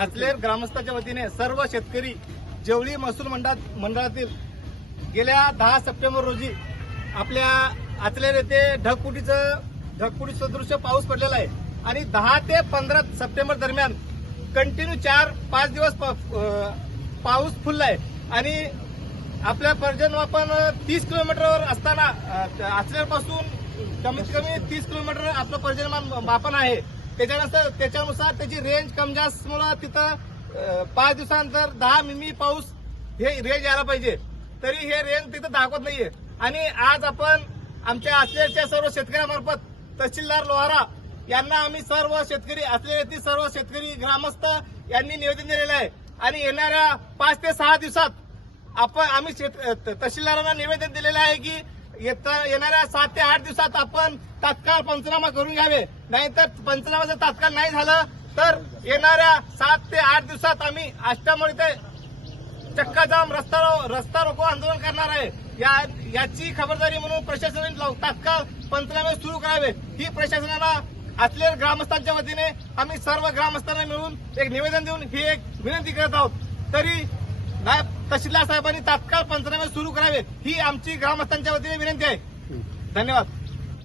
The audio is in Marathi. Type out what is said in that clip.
आचलेर ग्रामस्थाच्या वतीने सर्व शेतकरी जेवळी महसूल मंडळात मंडळातील गेल्या दहा सप्टेंबर रोजी आपल्या आचलेर येथे ढगफुटीचं ढगफुटी सदृश्य पाऊस पडलेला आहे. आणि दहा ते पंधरा सप्टेंबर दरम्यान कंटिन्यू चार पाच दिवस प- पाऊस फुलला आहे. आणि आपल्या पर्जन्यमापन तीस किलोमीटरवर असताना आचलेरपासून कमीत कमी तीस किलोमीटर आपलं पर्जन्यमान मापन आहे. त्याच्यानंतर त्याच्यानुसार त्याची रेंज कम जास्त मुळे तिथं पाच दिवसानंतर दहा मिमी पाऊस हे रेंज यायला पाहिजे. तरी हे रेंज तिथं दाखवत नाहीये. आणि आज आपण आमच्या असलेल्या सर्व शेतकऱ्यांमार्फत तहसीलदार लोहारा यांना आम्ही सर्व शेतकरी असलेल्यातील सर्व शेतकरी ग्रामस्थ यांनी निवेदन दिलेलं आहे. आणि येणाऱ्या पाच ते सहा दिवसात आपण आम्ही शेत- तहसीलदारांना निवेदन दिलेलं आहे की येता- येणाऱ्या सात ते आठ दिवसात आपण तात्काळ पंचनामा करून घ्यावे. नाहीतर पंचनामा जर तात्काळ नाही झालं तर येणाऱ्या सात ते आठ दिवसात आम्ही अष्टामुळे ते चक्काजाम रस्ता रस्ता रोको आंदोलन करणार आहे. या याची खबरदारी म्हणून प्रशासनाने तात्काळ पंचनामे सुरू करावे. ही प्रशासनाला असलेल्या ग्रामस्थांच्या वतीने आम्ही सर्व ग्रामस्थांना मिळून एक निवेदन देऊन ही एक विनंती करत आहोत. तरी नायब तहसीलदार साहेबांनी तात्काळ पंचनामे सुरू करावे ही आमची ग्रामस्थांच्या वतीने विनंती आहे. धन्यवाद.